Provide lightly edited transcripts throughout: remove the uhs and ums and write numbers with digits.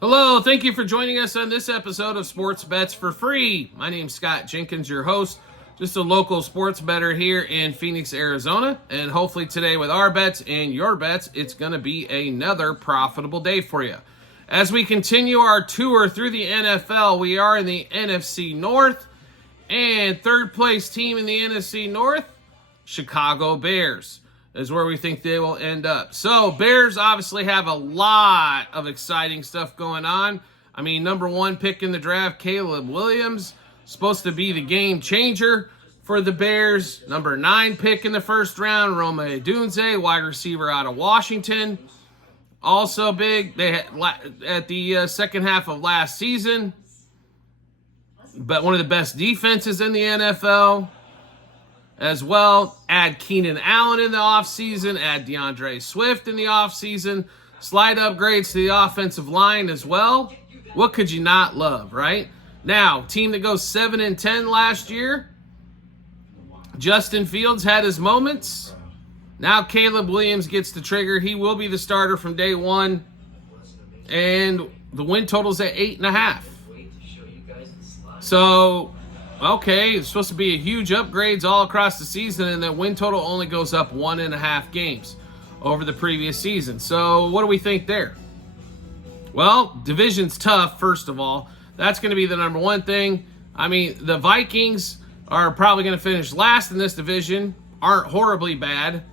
Hello, thank you for joining us on this episode of Sports Bets for Free. My name's Scott Jenkins, your host, just a local sports bettor here in Phoenix, Arizona. And hopefully today with our bets and your bets, it's going to be another profitable day for you. As we continue our tour through the NFL, we are in the NFC North. And third place team in the NFC North, Chicago Bears, is where we think they will end up. So Bears obviously have a lot of exciting stuff going on. I mean, number one pick in the draft, Caleb Williams, supposed to be the game changer for the Bears. Number 9 pick in the first round, Rome Odunze, wide receiver out of Washington. Also big, they had at the second half of last season, but one of the best defenses in the NFL. As well, add Keenan Allen in the offseason, add DeAndre Swift in the offseason, slight upgrades to the offensive line as well. What could you not love, right? Now, team that goes 7-10 last year, Justin Fields had his moments. Now Caleb Williams gets the trigger. He will be the starter from day one. And the win total's at 8.5. So, okay, it's supposed to be a huge upgrades all across the season, and the win total only goes up 1.5 games over the previous season. So what do we think there? Well, division's tough, first of all. That's going to be the number one thing. I mean, the Vikings are probably going to finish last in this division, aren't horribly bad.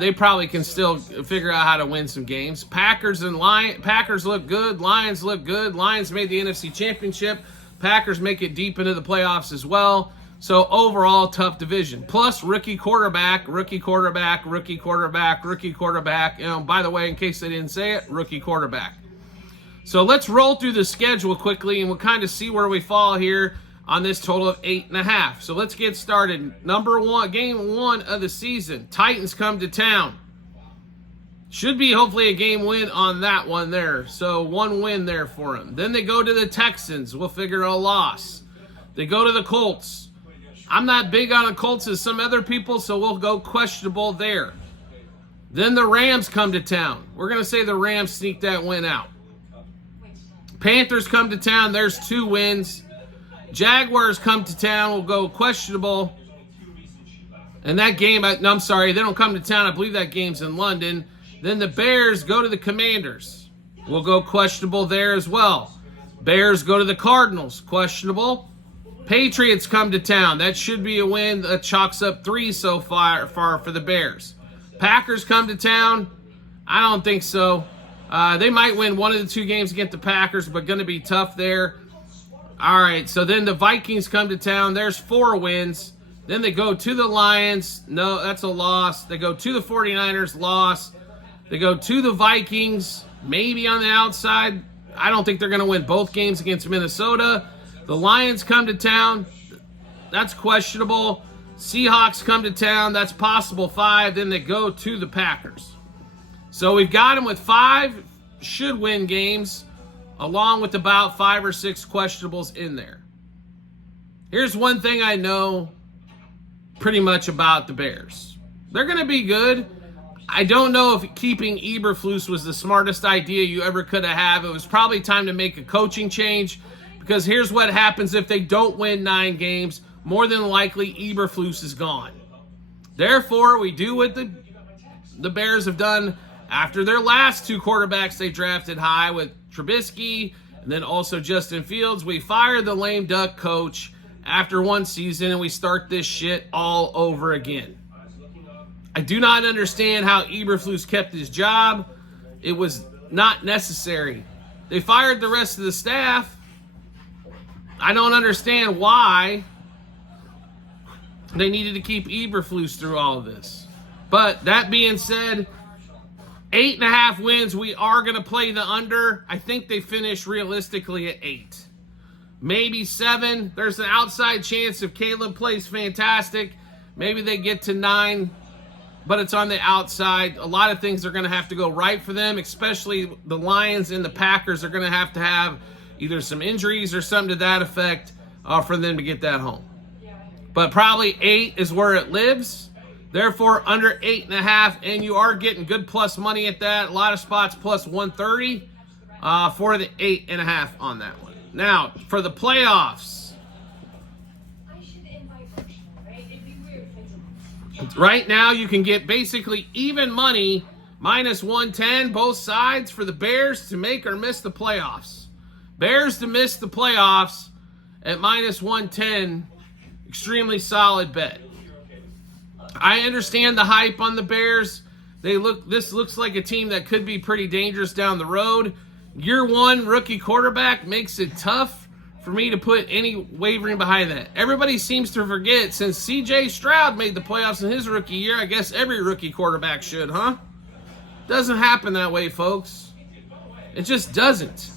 They probably can still figure out how to win some games. Packers look good. Lions look good. Lions made the NFC Championship. Packers make it deep into the playoffs as well. So overall, tough division. Plus, rookie quarterback. You know, by the way, in case they didn't say it, rookie quarterback. So let's roll through the schedule quickly, and we'll kind of see where we fall here on this total of 8.5. So let's get started. Number one, game 1 of the season. Titans come to town. Should be hopefully a game win on that one there. So 1 win there for them. Then they go to the Texans. We'll figure a loss. They go to the Colts. I'm not big on the Colts as some other people, so we'll go questionable there. Then the Rams come to town. We're going to say the Rams sneak that win out. Panthers come to town. There's 2 wins. Jaguars come to town. We'll go questionable. And that game, I'm sorry, they don't come to town. I believe that game's in London. Then the Bears go to the Commanders. We'll go questionable there as well. Bears go to the Cardinals. Questionable. Patriots come to town. That should be a win. That chalks up 3 so far for the Bears. Packers come to town. I don't think so. They might win one of the 2 games against the Packers, but going to be tough there. All right, so then the Vikings come to town. There's 4 wins. Then they go to the Lions. No, that's a loss. They go to the 49ers. Loss. They go to the Vikings, maybe on the outside. I don't think they're going to win both games against Minnesota. The Lions come to town. That's questionable. Seahawks come to town. That's possible 5. Then they go to the Packers. So we've got them with 5 should win games, along with about 5 or 6 questionables in there. Here's one thing I know pretty much about the Bears. They're going to be good. I don't know if keeping Eberflus was the smartest idea you ever could have. It was probably time to make a coaching change, because here's what happens if they don't win 9 games. More than likely, Eberflus is gone. Therefore, we do what the Bears have done after their last 2 quarterbacks they drafted high with Trubisky and then also Justin Fields. We fire the lame duck coach after 1 season, and we start this shit all over again. I do not understand how Eberflus kept his job. It was not necessary. They fired the rest of the staff. I don't understand why they needed to keep Eberflus through all of this. But that being said, 8.5 wins. We are going to play the under. I think they finish realistically at 8. Maybe 7. There's an outside chance if Caleb plays fantastic, maybe they get to 9. But it's on the outside. A lot of things are going to have to go right for them, especially the Lions and the Packers are going to have either some injuries or something to that effect for them to get that home. But probably 8 is where it lives. Therefore, under 8.5, and you are getting good plus money at that. A lot of spots plus 130. for the 8.5 on that one. Now, for the playoffs. Right now, you can get basically even money, -110, both sides, for the Bears to make or miss the playoffs. Bears to miss the playoffs at -110, extremely solid bet. I understand the hype on the Bears. This looks like a team that could be pretty dangerous down the road. Year one rookie quarterback makes it tough for me to put any wavering behind that. Everybody seems to forget, since C.J. Stroud made the playoffs in his rookie year, I guess every rookie quarterback should, huh? Doesn't happen that way, folks. It just doesn't.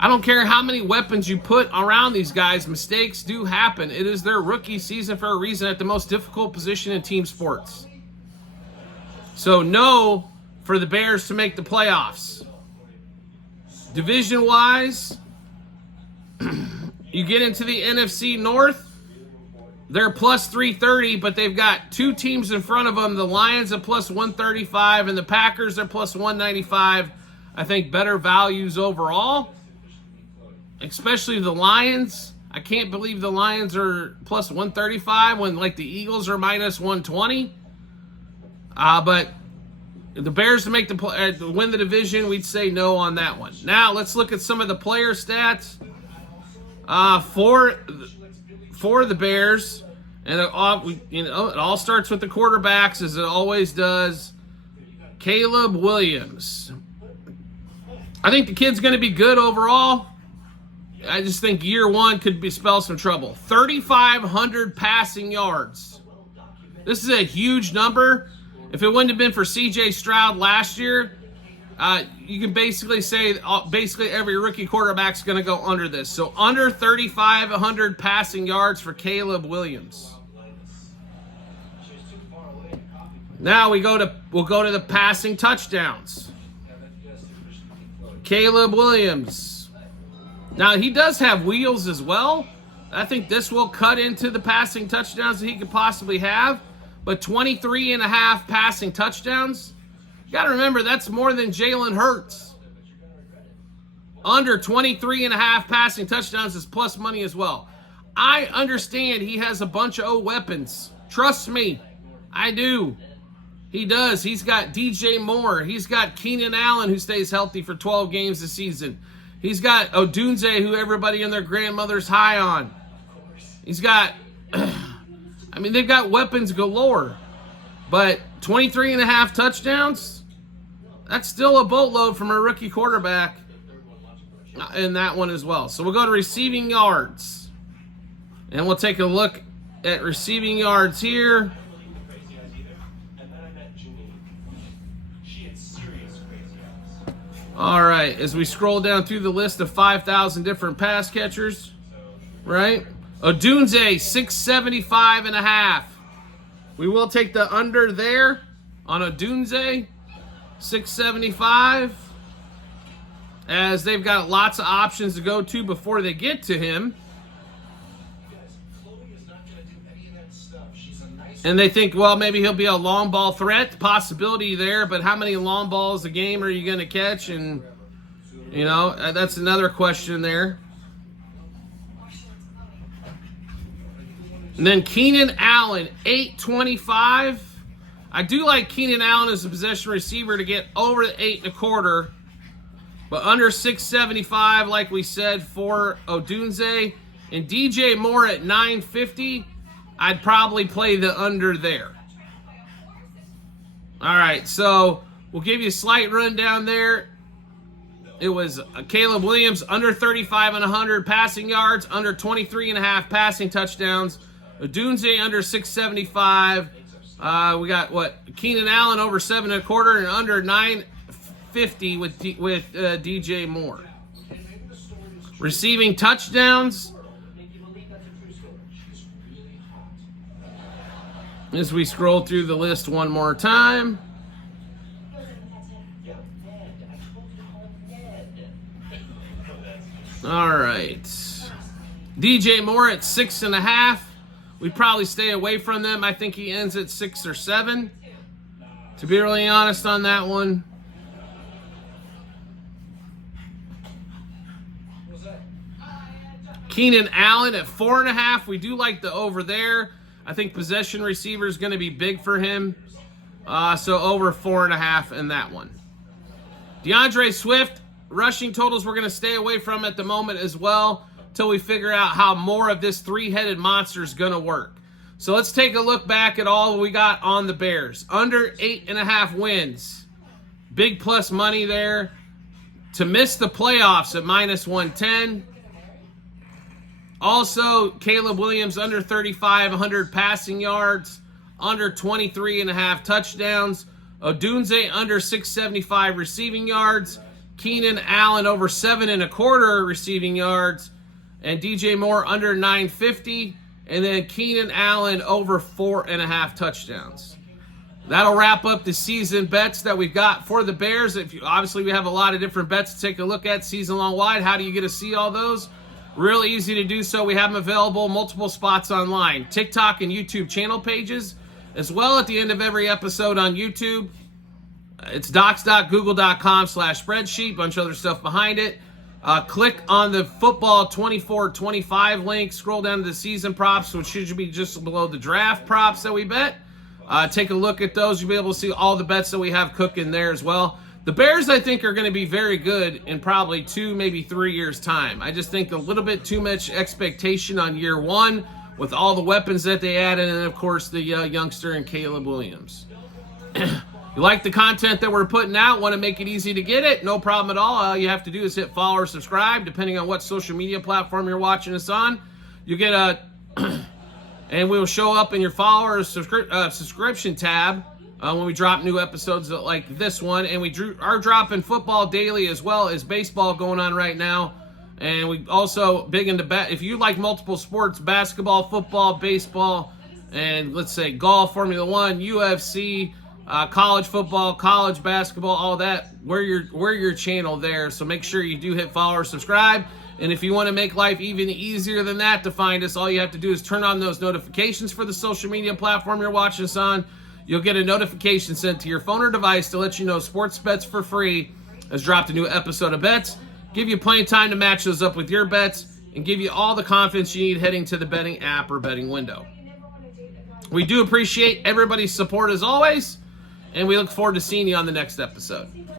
I don't care how many weapons you put around these guys, mistakes do happen. It is their rookie season for a reason at the most difficult position in team sports. So no for the Bears to make the playoffs. Division-wise, you get into the NFC North, they're +330, but they've got two teams in front of them. The Lions at +135 and the Packers are +195. I think better values overall, especially the Lions. I can't believe the Lions are +135 when, like, the Eagles are -120. But the Bears to make to win the division, we'd say no on that one. Now let's look at some of the player stats for the Bears, and it all starts with the quarterbacks, as it always does. Caleb Williams. I think the kid's going to be good overall. I just think year one could spell some trouble. 3,500 passing yards. This is a huge number. If it wouldn't have been for C.J. Stroud last year, you can basically say basically every rookie quarterback's going to go under this. So under 3,500 passing yards for Caleb Williams. Now we'll go to the passing touchdowns. Caleb Williams. Now he does have wheels as well. I think this will cut into the passing touchdowns that he could possibly have. But 23.5 passing touchdowns. You got to remember, that's more than Jalen Hurts. Under 23.5 passing touchdowns is plus money as well. I understand he has a bunch of weapons. Trust me, I do. He does. He's got DJ Moore. He's got Keenan Allen, who stays healthy for 12 games this season. He's got Odunze, who everybody and their grandmother's high on. He's got... I mean, they've got weapons galore. But 23.5 touchdowns, that's still a boatload from a rookie quarterback in that one as well. So we'll go to receiving yards. And we'll take a look at receiving yards here. All right, as we scroll down through the list of 5,000 different pass catchers, right? Odunze, 675.5. We will take the under there on Odunze, 675, as they've got lots of options to go to before they get to him. And they think, well, maybe he'll be a long ball threat, possibility there, but how many long balls a game are you going to catch? And, you know, that's another question there. And then Keenan Allen, 825. I do like Keenan Allen as a possession receiver to get over the 8.25, but under 675, like we said, for Odunze. And DJ Moore at 950, I'd probably play the under there. All right, so we'll give you a slight rundown there. It was Caleb Williams, under 3,500 passing yards, under 23.5 passing touchdowns. Odunze under 675. We got Keenan Allen over 7.25 and under 950 with DJ Moore. Receiving touchdowns, as we scroll through the list one more time. All right, DJ Moore at 6.5. We'd probably stay away from them. I think he ends at 6 or 7. To be really honest on that one. Keenan Allen at 4.5. We do like the over there. I think possession receiver is going to be big for him. So over 4.5 in that one. DeAndre Swift, rushing totals we're going to stay away from at the moment as well until we figure out how more of this three-headed monster is going to work. So let's take a look back at all we got on the Bears. Under 8.5 wins. Big plus money there. To miss the playoffs at -110. Also, Caleb Williams under 3,500 passing yards, under 23.5 touchdowns. Odunze under 675 receiving yards. Keenan Allen over 7.25 receiving yards. And DJ Moore under 950. And then Keenan Allen over 4.5 touchdowns. That'll wrap up the season bets that we've got for the Bears. Obviously, we have a lot of different bets to take a look at season long wide. How do you get to see all those? Real easy to do so. We have them available multiple spots online. TikTok and YouTube channel pages. As well, at the end of every episode on YouTube, it's docs.google.com/spreadsheet. Bunch of other stuff behind it. Click on the football 24-25 link. Scroll down to the season props, which should be just below the draft props that we bet. Take a look at those. You'll be able to see all the bets that we have cooking there as well. The Bears, I think, are going to be very good in probably 2, maybe 3 years' time. I just think a little bit too much expectation on year one with all the weapons that they added, and, of course, the youngster and Caleb Williams. You like the content that we're putting out, want to make it easy to get it, no problem at all. All you have to do is hit follow or subscribe, depending on what social media platform you're watching us on. You get a... and we will show up in your follower subscription tab when we drop new episodes like this one. And we are dropping football daily as well as baseball going on right now. And we also big into if you like multiple sports, basketball, football, baseball, and let's say golf, Formula One, UFC, college football, college basketball, all that, we're your channel there. So make sure you do hit follow or subscribe. And if you want to make life even easier than that to find us, all you have to do is turn on those notifications for the social media platform you're watching us on. You'll get a notification sent to your phone or device to let you know Sports Bets for Free has dropped a new episode of bets. Give you plenty of time to match those up with your bets and give you all the confidence you need heading to the betting app or betting window. We do appreciate everybody's support as always, and we look forward to seeing you on the next episode.